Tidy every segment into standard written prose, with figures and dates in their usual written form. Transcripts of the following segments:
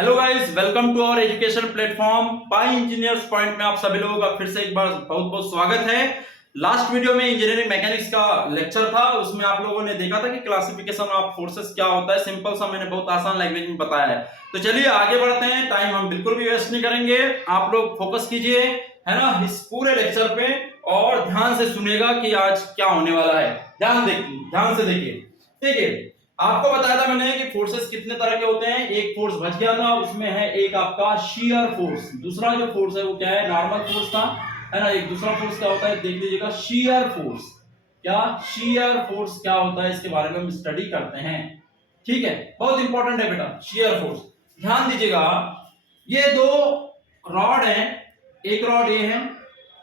Hello guys, welcome to our education platform Pi engineers point में आप सभी लोगों का फिर से एक बार बहुत बहुत स्वागत है। लास्ट वीडियो में इंजीनियरिंग मैकेनिक्स का लेक्चर था, उसमें आप लोगों ने देखा था कि क्लासिफिकेशन ऑफ फोर्सेस क्या होता है। सिंपल सा मैंने बहुत आसान लैंग्वेज में बताया है। तो चलिए आगे बढ़ते हैं, टाइम हम बिल्कुल भी वेस्ट नहीं करेंगे। आप लोग फोकस कीजिए, है ना, इस पूरे लेक्चर पे और ध्यान से सुनेगा कि आज क्या होने वाला है। ध्यान से देखिए। देखिए, आपको बताया था मैंने कि फोर्सेस कितने तरह के होते हैं। एक फोर्स बच गया था, उसमें है एक आपका शियर फोर्स। दूसरा जो फोर्स है वो क्या है, नॉर्मल फोर्स था, है ना। एक दूसरा फोर्स क्या होता है, देख लीजिएगा, शियर फोर्स। क्या शियर फोर्स क्या होता है, इसके बारे में हम स्टडी करते हैं। ठीक है, बहुत इंपॉर्टेंट है बेटा शियर फोर्स। ध्यान दीजिएगा, ये दो रॉड है, एक रॉड ये है,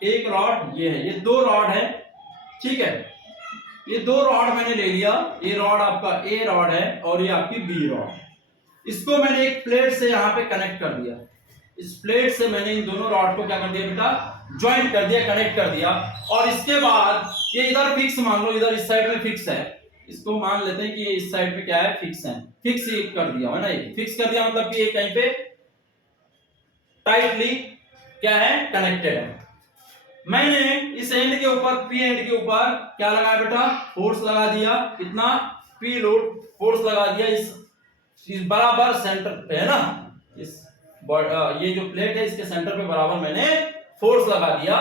एक रॉड ये है, ये दो रॉड है। ठीक है, ये दो रॉड मैंने ले लिया, ये रॉड आपका ए रॉड है और ये आपकी बी रॉड। इसको मैंने एक प्लेट से यहाँ पे कनेक्ट कर दिया। इस प्लेट से मैंने इन दोनों रॉड को क्या कर दिया बेटा, ज्वाइंट कर दिया, कनेक्ट कर दिया। और इसके बाद ये इधर फिक्स मान लो, इधर इस साइड में फिक्स है, इसको मान लेते हैं कि ये इस साइड पे क्या है, फिक्स है। फिक्स कर दिया है ना, ये फिक्स कर दिया मतलब कि ये कहीं पे टाइटली क्या है, कनेक्टेड है। मैंने इस एंड के ऊपर, पी एंड के ऊपर क्या लगाया बेटा, फोर्स लगा दिया। कितना, पी लोड फोर्स लगा दिया इस बराबर सेंटर पे, है ना। इस ये जो प्लेट है इसके सेंटर पे बराबर मैंने फोर्स लगा दिया,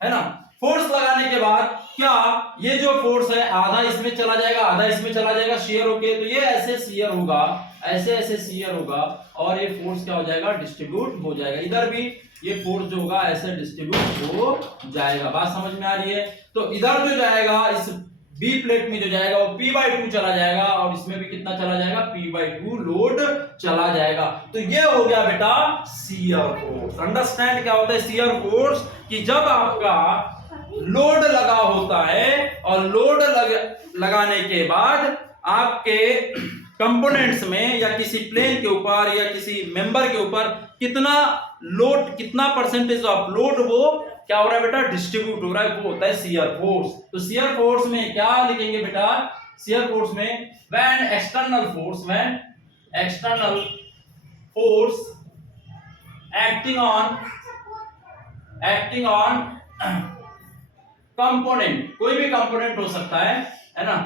है ना। फोर्स लगाने के बाद क्या, ये जो फोर्स है आधा इसमें चला जाएगा, आधा इसमें चला जाएगा, शेयर होके। तो ये ऐसे शेयर होगा, ऐसे ऐसे शेयर होगा और ये फोर्स क्या हो जाएगा, डिस्ट्रीब्यूट हो जाएगा। इधर भी ये फोर्स जो होगा ऐसे डिस्ट्रीब्यूट हो जाएगा। बात समझ में आ रही है। तो इधर जो जाएगा, इस बी प्लेट में जो जाएगा वो P/2 चला जाएगा और इसमें भी कितना चला जाएगा, P/2 लोड चला जाएगा। तो ये हो गया बेटा शियर फोर्स। अंडरस्टैंड क्या होता है शियर फोर्स, कि जब आपका लोड लगा होता है और लोड लगाने के बाद आपके कंपोनेंट्स में या किसी प्लेन के ऊपर या किसी मेंबर के ऊपर कितना लोड, कितना परसेंटेज ऑफ लोड वो क्या हो रहा है बेटा, डिस्ट्रीब्यूट हो रहा है, वो होता है शियर फोर्स। तो शियर फोर्स में क्या लिखेंगे बेटा, शियर फोर्स में when external force acting on component, कोई भी कंपोनेंट हो सकता है ना।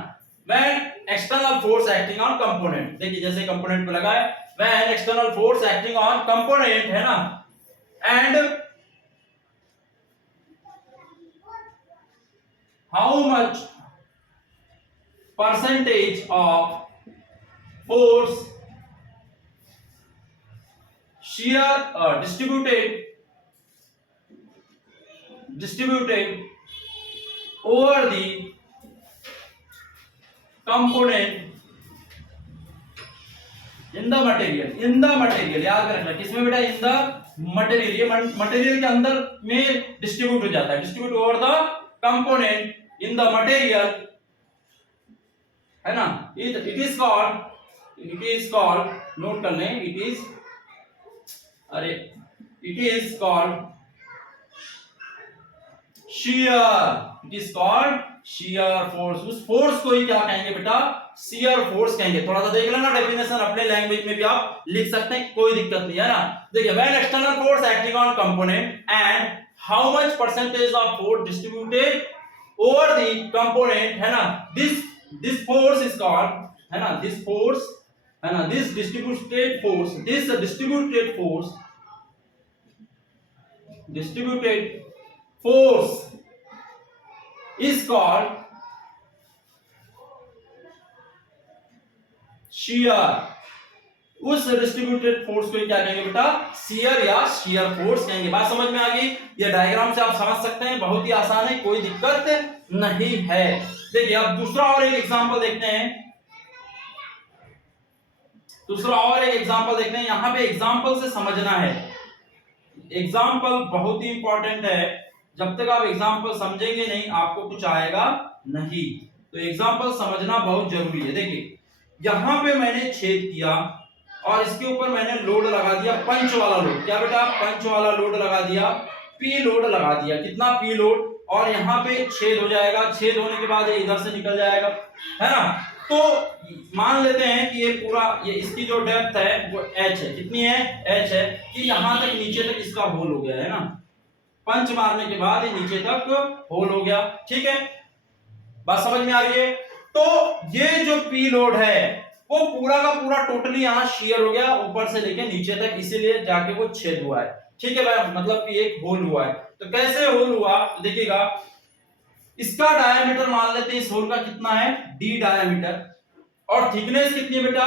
When external force acting on component, देखिए जैसे कंपोनेंट पे लगा है, when external force acting on component, है ना, and how much percentage of force shear distributed over the component in the material याद रखना किसमें बेटा, इन द मटेरियल। ये मटेरियल के अंदर में डिस्ट्रीब्यूट हो जाता है, distribute over the component in the material, है ना। इट इज कॉल्ड, नोट कर लें, it is called shear force. उस फोर्स को ही क्या कहेंगे बेटा, शियर फोर्स कहेंगे। थोड़ा सा देख लेना डेफिनेशन, अपने लैंग्वेज में भी आप लिख सकते हैं, कोई दिक्कत नहीं है ना। देखिए, when external force acting on component and how much percentage of force distributed over the component, है ना, this force is called, है ना, this force, है ना, this distributed force is called shear। उस डिस्ट्रीब्यूटेड फोर्स को क्या कहेंगे बेटा, शियर या शियर फोर्स कहेंगे। बात समझ में आ गई। ये डायग्राम से आप समझ सकते हैं, बहुत ही आसान है, कोई दिक्कत नहीं है। देखिए अब दूसरा और एक एग्जांपल देखते हैं, यहां पे एग्जांपल से समझना है। एग्जांपल बहुत ही इंपॉर्टेंट है, जब तक आप एग्जांपल समझेंगे नहीं आपको कुछ आएगा नहीं। तो एग्जांपल समझना बहुत जरूरी है। देखिए यहां पे मैंने छेद किया और इसके ऊपर मैंने लोड लगा दिया, पंच वाला लोड। क्या बेटा, पंच वाला लोड लगा दिया, पी लोड लगा दिया। कितना, पी लोड। और यहाँ पे छेद हो जाएगा, छेद होने के बाद इधर से निकल जाएगा, है ना। तो मान लेते हैं कि ये पूरा ये इसकी जो डेप्थ है वो h है, कितनी है, h है, कि यहां तक नीचे तक इसका होल हो गया है ना, पंच मारने के बाद ये नीचे तक होल हो गया। ठीक है, बात समझ में आ रही है। तो ये जो पी लोड है वो पूरा का पूरा टोटली यहां शेयर हो गया ऊपर से लेके नीचे तक, इसीलिए जाके वो छेद हुआ है। ठीक है भाई, मतलब कि एक होल हुआ है। तो कैसे होल हुआ, तो देखिएगा, इसका डायमीटर मान लेते हैं इस होल का कितना है, d डायमीटर, और थिकनेस कितनी है बेटा,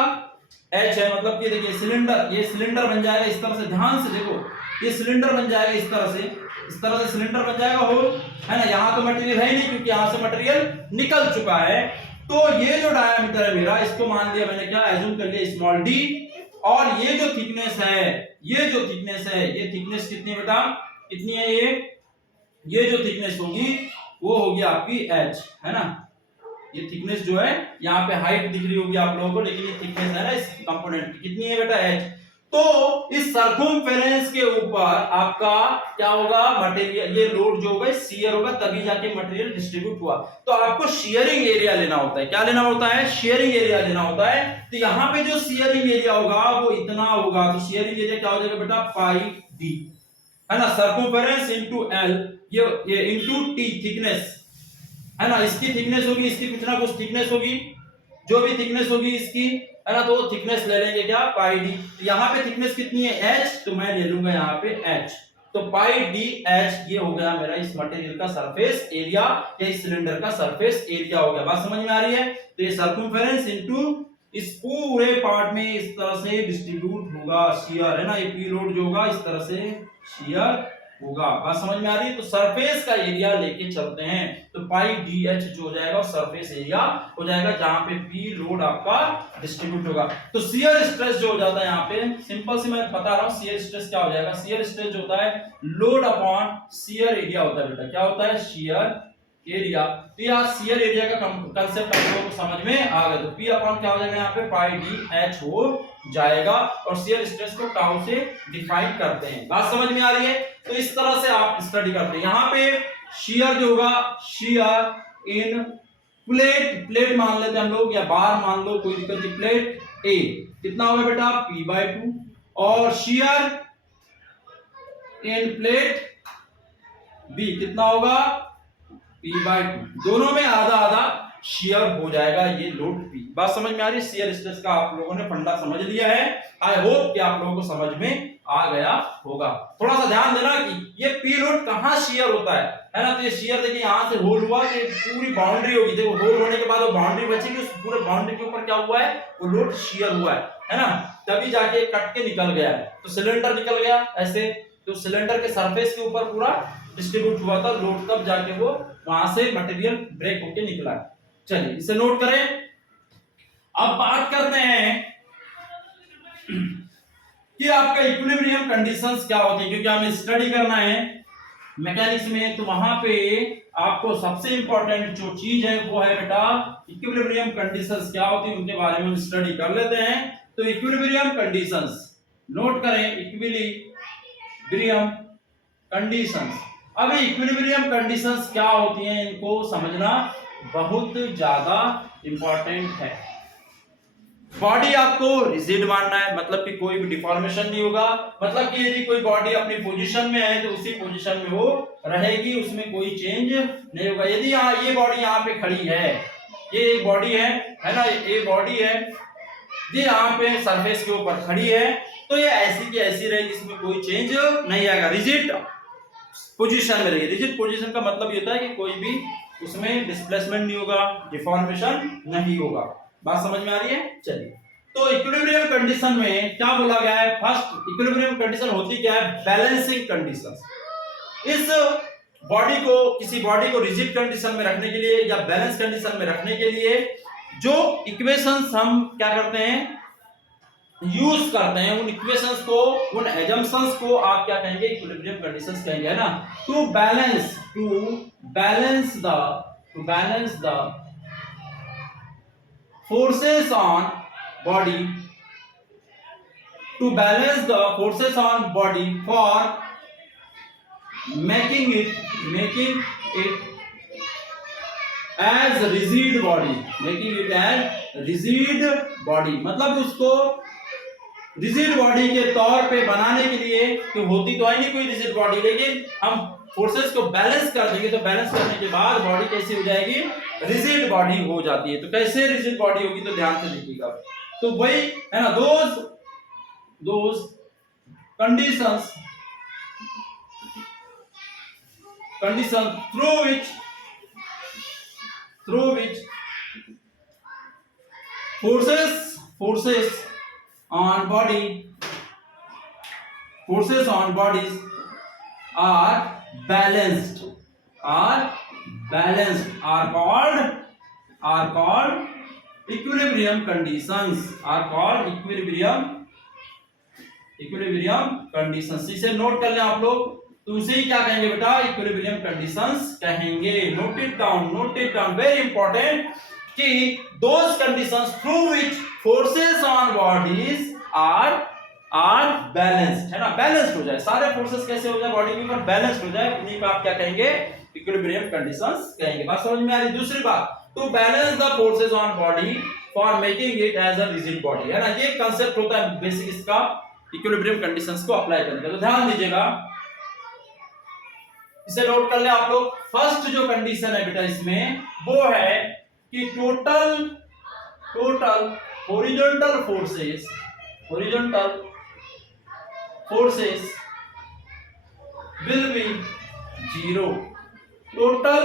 h है। मतलब कि देखिए सिलेंडर, ये सिलेंडर बन जाएगा इस तरह से, ध्यान से देखो, ये सिलेंडर बन जाएगा इस तरह से सिलेंडर बन जाएगा होल, है ना। यहाँ तो मटेरियल है ही नहीं क्योंकि यहाँ से मटेरियल निकल चुका है। तो ये जो डायमीटर है मेरा, इसको मान लिया मैंने, क्या एज्यूम कर लिया, स्मॉल d, और ये जो थिकनेस है, ये जो थिकनेस है, ये थिकनेस कितनी है बेटा, कितनी है, ये जो थिकनेस होगी वो होगी आपकी h, है ना। ये थिकनेस जो है, यहाँ पे हाइट दिख रही होगी आप लोगों को, लेकिन ये थिकनेस है ना इस कंपोनेंट की, कितनी है बेटा, h। तो इस सर्कमफेरेंस के ऊपर आपका क्या होगा, मटेरियल, ये लोड जो होगा शियर होगा, तभी जाके मटेरियल डिस्ट्रीब्यूट हुआ। तो आपको शियरिंग एरिया लेना होता है, क्या लेना होता है, शियरिंग एरिया लेना होता है। तो यहाँ पे जो शियरिंग एरिया होगा वो इतना होगा, तो शियरिंग एरिया क्या हो जाएगा बेटा, पाई d, है ना, सर्कमफेरेंस इनटू l, ये इनटू t थिकनेस, है ना। इसकी थिकनेस होगी, इसकी कुछ ना कुछ थिकनेस होगी, जो भी थिकनेस होगी इसकी, है ना, तो थिकनेस ले लेंगे क्या, पाई डी। यहाँ पे थिकनेस कितनी है, h, तो मैं ले लूंगा यहाँ पे h, तो पाई डी h, ये हो गया मेरा इस मटेरियल का सरफेस एरिया, या इस सिलेंडर का सरफेस एरिया हो गया। बात समझ में आ रही है। तो ये सर्कमफेरेंस इनटू इस पूरे पार्ट में इस तरह से डिस्ट्रीब्यूट होगा शियर, है ना, ये पी लोड जो होगा इस तरह से शियर होगा। बात समझ में आ रही है। तो सरफेस का एरिया लेके चलते हैं, तो पाई डी एच जो हो जाएगा सरफेस एरिया हो जाएगा, जहां पे पी लोड आपका डिस्ट्रीब्यूट होगा। तो शियर स्ट्रेस जो हो जाता है यहाँ पे, सिंपल से मैं बता रहा हूँ, शियर स्ट्रेस क्या हो जाएगा, शियर स्ट्रेस जो होता है लोड अपॉन शियर एरिया होता है बेटा, क्या होता है, शियर एरिया। तो यार शियर एरिया का कंसेप्ट आप लोगों को समझ में आ गया। तो पी अपॉन क्या हो जाएगा यहाँ पे, पाई डी एच हो जाएगा, और शियर स्ट्रेस को टाउ से डिफाइन करते हैं। बात समझ में आ रही है। तो इस तरह से आप स्टडी करते हैं। यहाँ पे शियर जो होगा, शियर इन प्लेट मान लेते हैं हम लोग, या बार मान लो, कोई दिक्कत नहीं, प्लेट ए कितना होगा बेटा, p/2, और शियर इन प्लेट बी कितना होगा, p/2, दोनों में आधा आधा शेयर हो जाएगा ये लोड P। बात समझ में आ रही है। शेयर स्ट्रेस का आप लोगों ने फंडा समझ लिया है। आई होप कि आप लोगों को समझ में आ गया होगा। थोड़ा सा ध्यान देना कि ये P लोड कहां शेयर होता है ना। तो ये शेयर देखिए, यहां से होल हुआ, ये पूरी बाउंड्री होगी, देखो होल होने के बाद वो बाउंड्री बचेगी, उस पूरे बाउंड्री के ऊपर क्या हुआ है, वो लोड शेयर हुआ है ना, तभी जाके कट के निकल गया है। तो सिलेंडर निकल गया ऐसे, तो सिलेंडर के सरफेस के ऊपर पूरा डिस्ट्रीब्यूट हुआ था लोड, तब जाके वो वहां से मटेरियल ब्रेक होके निकला। चलिए इसे नोट करें। अब बात करते हैं कि आपका इक्विलिब्रियम कंडीशंस क्या होती है, क्योंकि हमें स्टडी करना है मैकेनिक्स में। तो वहां पे आपको सबसे इंपॉर्टेंट जो चीज है वो है बेटा इक्विलिब्रियम कंडीशंस क्या होती है, उनके बारे में हम स्टडी कर लेते हैं। तो इक्विलिब्रियम कंडीशंस नोट करें, इक्विलिब्रियम कंडीशंस। अब इक्विलिब्रियम कंडीशंस क्या होती हैं, इनको समझना बहुत ज्यादा इंपॉर्टेंट है। बॉडी आपको रिजिड मानना है, मतलब कि कोई भी डिफॉर्मेशन नहीं होगा, मतलब कि यदि कोई बॉडी अपनी पोजीशन में है तो उसी पोजीशन में वो रहेगी, उसमें कोई चेंज नहीं होगा। यदि ये बॉडी यहाँ पे खड़ी है, ये एक बॉडी है ना, ये बॉडी है, ये यहाँ पे सरफेस के ऊपर खड़ी है, तो ये ऐसी की ऐसी रहेगी, इसमें कोई चेंज नहीं आएगा, रिजिड पोजीशन में रहेगी। रिजिड पोजीशन का मतलब ये होता है कि कोई भी उसमें डिस्प्लेसमेंट नहीं होगा, डिफॉर्मेशन नहीं होगा। बात समझ में आ रही है। चलिए, तो इक्विलिब्रियम कंडीशन में क्या बोला गया है, फर्स्ट इक्विलिब्रियम कंडीशन होती क्या है, बैलेंसिंग कंडीशंस। इस बॉडी को, किसी बॉडी को रिजिड कंडीशन में रखने के लिए या बैलेंस कंडीशन में रखने के लिए जो इक्वेशंस हम क्या करते हैं, यूज करते हैं, उन इक्वेशंस को, उन एजम्पशंस को आप क्या कहेंगे, इक्विलिब्रियम कंडीशंस कहेंगे, है ना। To balance the forces on body, to balance the forces on body for making it as rigid body, making it as rigid body, मतलब उसको रिजिड बॉडी के तौर पे बनाने के लिए, तो होती तो है नहीं कोई रिजिड बॉडी, लेकिन हम फोर्सेस को बैलेंस कर देंगे, तो बैलेंस करने के बाद बॉडी कैसी हो जाएगी, रिजिड बॉडी हो जाती है। तो कैसे रिजिड बॉडी होगी, तो ध्यान से देखिएगा। तो वही है ना, those conditions through which forces on bodies are balanced, are called equilibrium conditions, इसे नोट कर लें आप लोग, तो उसे ही क्या कहेंगे बेटा, इक्विलिब्रियम कंडीशंस कहेंगे। Note it down, very important, कि those conditions through which forces on bodies are balanced, है ना, बैलेंस्ड हो जाए, सारे फोर्सेस कैसे हो जाए, बॉडी के ऊपर बैलेंस्ड हो जाए, उन्हीं को आप क्या कहेंगे, इक्विलिब्रियम कंडीशंस कहेंगे। बात समझ में आ रही। दूसरी बात, to balance the forces on body for making it as a rigid body, है ना, ये कांसेप्ट होता है बेसिक इसका, इक्विलिब्रियम कंडीशंस को अप्लाई करने का। तो ध्यान दीजिएगा, इसे नोट कर ले आप लोग। फर्स्ट जो कंडीशन है बेटा इसमें, वो है कि total horizontal forces will be zero. Total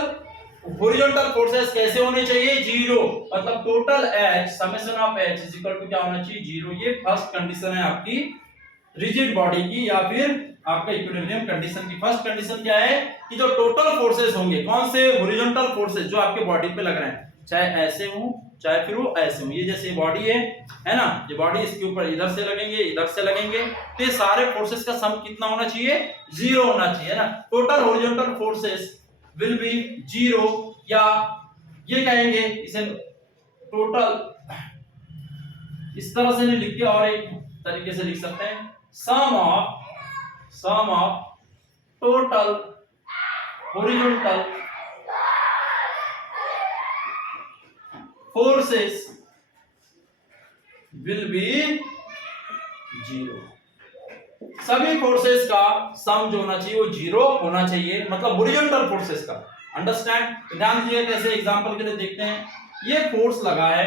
horizontal forces कैसे होने चाहिए, जीरो, मतलब total H summation of H is equal to क्या होना चाहिए, जीरो। ये फर्स्ट कंडीशन है आपकी रिजिड बॉडी की, या फिर आपका इक्विलिब्रियम कंडीशन की। फर्स्ट कंडीशन क्या है कि जो टोटल फोर्सेस होंगे, कौन से, हॉरिजॉन्टल फोर्सेस जो आपके बॉडी पे लग रहे हैं, चाहे ऐसे हो चाहे फिर वो ऐसे हो, ये जैसे बॉडी है ना, ये बॉडी, इसके ऊपर इधर से लगेंगे, तो ये सारे फोर्सेस का सम कितना होना चाहिए, जीरो होना चाहिए, है ना। Total horizontal forces will be zero, या ये कहेंगे इसे टोटल, इस तरह से नहीं लिख के और एक तरीके से लिख सकते हैं, sum of total horizontal forces will be zero. सभी फोर्सेस का सम जो होना चाहिए वो जीरो होना चाहिए, मतलब हॉरिजॉन्टल फोर्सेस का। अंडरस्टैंड। ध्यान दीजिए, कैसे एग्जांपल के लिए देखते हैं। ये फोर्स लगा है,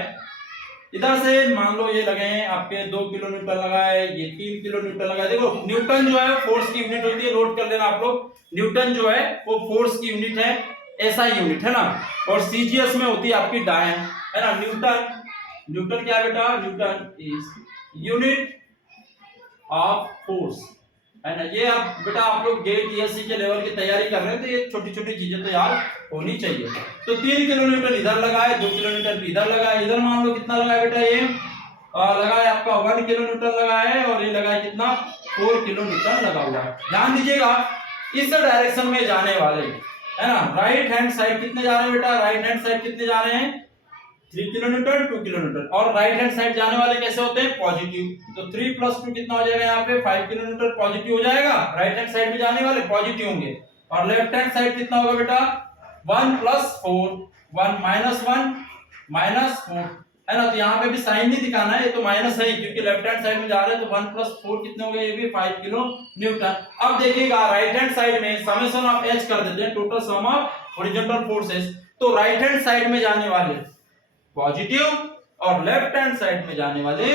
इधर से मान लो ये लगे हैं आपके 2 किलो न्यूटन लगा है, ये 3 किलो न्यूटन लगा है। देखो न्यूटन जो है फोर्स की यूनिट होती है, नोट कर लेना आप लोग। न्यूटन जो है वो फोर्स की यूनिट है, एसआई यूनिट, है ना। और सीजीएस में होती है आपकी डायन, है ना। न्यूटन क्या है बेटा, Newton is unit of force, है ना। ये आप बेटा आप लोग गेट ईएससी के लेवल की तैयारी कर रहे हैं, तो ये छोटी छोटी चीजें तो यार होनी चाहिए। तो 3 किलो न्यूटन इधर लगा है, 2 किलो न्यूटन इधर लगा है, इधर मान लो कितना लगा है बेटा, ये लगा है आपका 1 किलो न्यूटन लगा है, और ये लगा है कितना, 4 किलो न्यूटन लगा हुआ है। ध्यान दीजिएगा, इस डायरेक्शन में जाने वाले, है ना, राइट हैंड साइड कितने जा रहे हैं बेटा, राइट हैंड साइड कितने जा रहे हैं, 3 किलो न्यूटन, 2 किलो न्यूटन। और राइट हैंड साइड जाने वाले कैसे होते हैं, पॉजिटिव। तो 3 + 2 कितना हो जाएगा, यहाँ पे 5 किलो न्यूटन पॉजिटिव हो जाएगा, राइट हैंड साइड में जाने वाले पॉजिटिव होंगे। और लेफ्ट हैंड साइड कितना होगा बेटा, 1 + 4, 1 -1 -4, है ना। तो यहाँ पे भी साइन नहीं दिखाना है, ये तो माइनस है क्योंकि लेफ्ट हैंड साइड में जा रहे हैं। तो 1 + 4 कितने हो गए, ये भी 5 किलो न्यूटन। अब देखिएगा राइट हैंड साइड में समेशन ऑफ H कर देते हैं, total sum of horizontal forces. तो राइट हैंड साइड में जाने वाले पॉजिटिव और लेफ्ट हैंड साइड में जाने वाले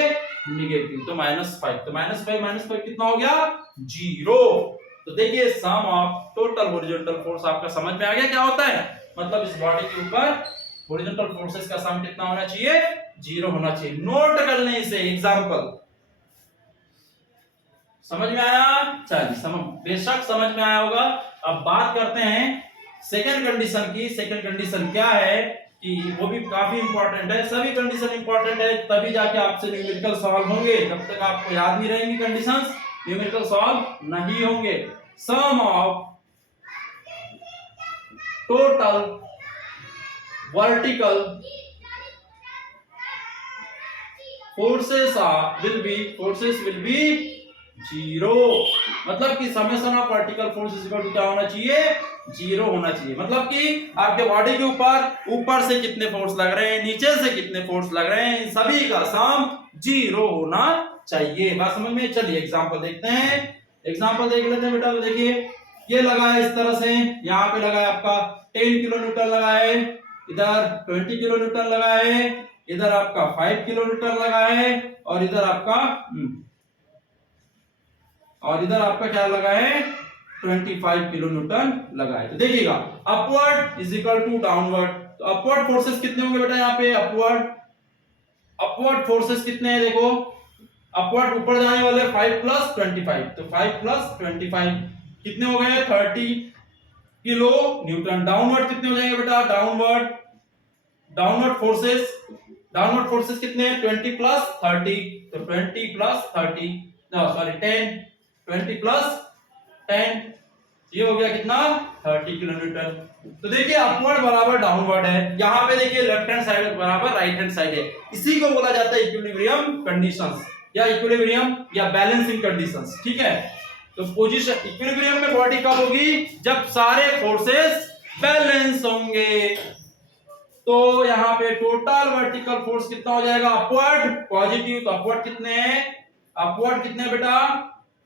नेगेटिव, तो -5। तो -5 कितना हो गया, 0। तो देखिए सम ऑफ टोटल हॉरिजॉन्टल फोर्स आपका समझ में आ गया क्या होता है, मतलब इस बॉडी के ऊपर हॉरिजॉन्टल फोर्सेस का सम कितना होना चाहिए, 0 होना चाहिए। नोट कर लें इसे, एग्जांपल समझ में आया, चलिए बेशक समझ में आया होगा। अब बात करते हैं सेकंड कंडीशन की। सेकंड कंडीशन क्या है कि वो भी काफी इंपॉर्टेंट है, सभी कंडीशन इंपॉर्टेंट है, तभी जाके आपसे न्यूमेरिकल सॉल्व होंगे। जब तक आपको याद नहीं रहेंगी कंडीशंस, न्यूमेरिकल सॉल्व नहीं होंगे। Sum of total vertical forces will be zero. मतलब कि summation of vertical force is equal to क्या होना चाहिए, जीरो होना चाहिए। मतलब कि आपके बॉडी के ऊपर से कितने फोर्स लग रहे हैं, नीचे से कितने फोर्स लग रहे हैं, इन सभी का सम जीरो होना चाहिए। बात समझ में? चलिए एग्जांपल देखते हैं, एग्जांपल देख लेते हैं बेटा। तो देखिए ये लगा है इस तरह से, यहाँ पे लगा है आपका 10 किलो न्यूटन लगा है, इधर 20 किलो न्यूटन लगा है, इधर आपका 5 किलो न्यूटन लगा है, और इधर आपका क्या लगा है, 25 किलो न्यूटन लगा है। तो देखिएगा upward is equal to downward. तो अपवर्ड फोर्सेस कितने होंगे बेटा, यहाँ पे अपवर्ड फोर्सेस कितने हैं, देखो अपवर्ड ऊपर जाने वाले 5 प्लस 25, तो 5 प्लस 25 कितने हो गए, 30 किलो न्यूटन। डाउनवर्ड कितने हो जाएंगे बेटा, डाउनवर्ड फोर्सेस कितने हैं, 20 प्लस 30, तो 20 प्लस 30 सॉरी 10, 20 प्लस 10, ये हो गया कितना, 30 किलो न्यूटन। तो देखिए अपवर्ड बराबर डाउनवर्ड है, यहाँ पे देखिए लेफ्ट हैंड साइड बराबर राइट हैंड साइड है। इसी को बोला जाता है इक्विलिब्रियम कंडीशंस या इक्विलिब्रियम या बैलेंसिंग कंडीशंस। ठीक है, तो पोजीशन इक्विलिब्रियम में बॉडी कब होगी, जब सारे फोर्सेस बैलेंस होंगे। तो यहाँ पे टोटल वर्टिकल फोर्स कितना हो जाएगा, अपवर्ड पॉजिटिव, तो अपवर्ड कितने हैं, अपवर्ड कितने बेटा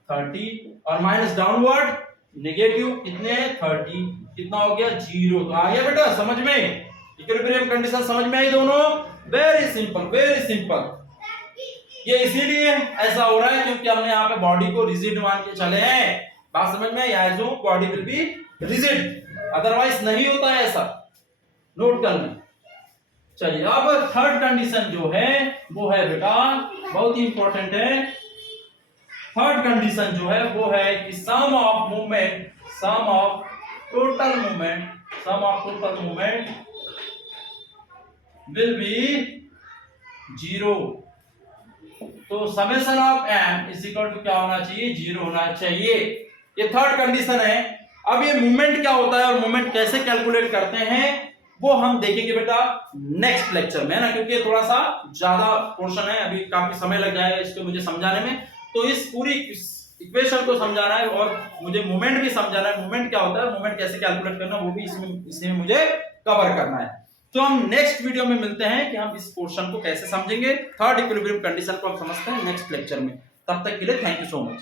30, और माइनस डाउनवर्ड नेगेटिव कितने 30, कितना हो गया जीरो। तो आ गया बेटा समझ में, इक्विलिब्रियम कंडीशन समझ में आई दोनों। Very simple, very simple. ये इसीलिए ऐसा हो रहा है क्योंकि हमने यहाँ पे बॉडी को रिजिड मान के चले हैं। बात समझ में आई, यहाँ जो body will be rigid, otherwise नहीं होता है ऐसा, नोट कर लें। चलिए अब थर्ड कंडीशन जो है वो है बेटा बहुत ही इंपॉर्टेंट है। थर्ड कंडीशन जो है वो है कि sum of total movement will be zero. तो summation of m is equal to क्या होना चाहिए, जीरो होना चाहिए। ये थर्ड कंडीशन है। अब ये मूवमेंट क्या होता है और मूवमेंट कैसे कैलकुलेट करते हैं वो हम देखेंगे बेटा नेक्स्ट लेक्चर में, है ना, क्योंकि थोड़ा सा ज्यादा पोर्शन है, अभी काफी समय लग जाएगा इसको मुझे समझाने में। तो इस पूरी इक्वेशन को समझाना है और मुझे मूवमेंट भी समझाना है, मूवमेंट क्या होता है, मूवमेंट कैसे कैलकुलेट करना वो भी इसमें मुझे कवर करना है। तो हम नेक्स्ट वीडियो में मिलते हैं कि हम इस पोर्शन को कैसे समझेंगे, थर्ड इक्विलिब्रियम कंडीशन को हम समझते हैं नेक्स्ट लेक्चर में। तब तक के लिए थैंक यू सो मच।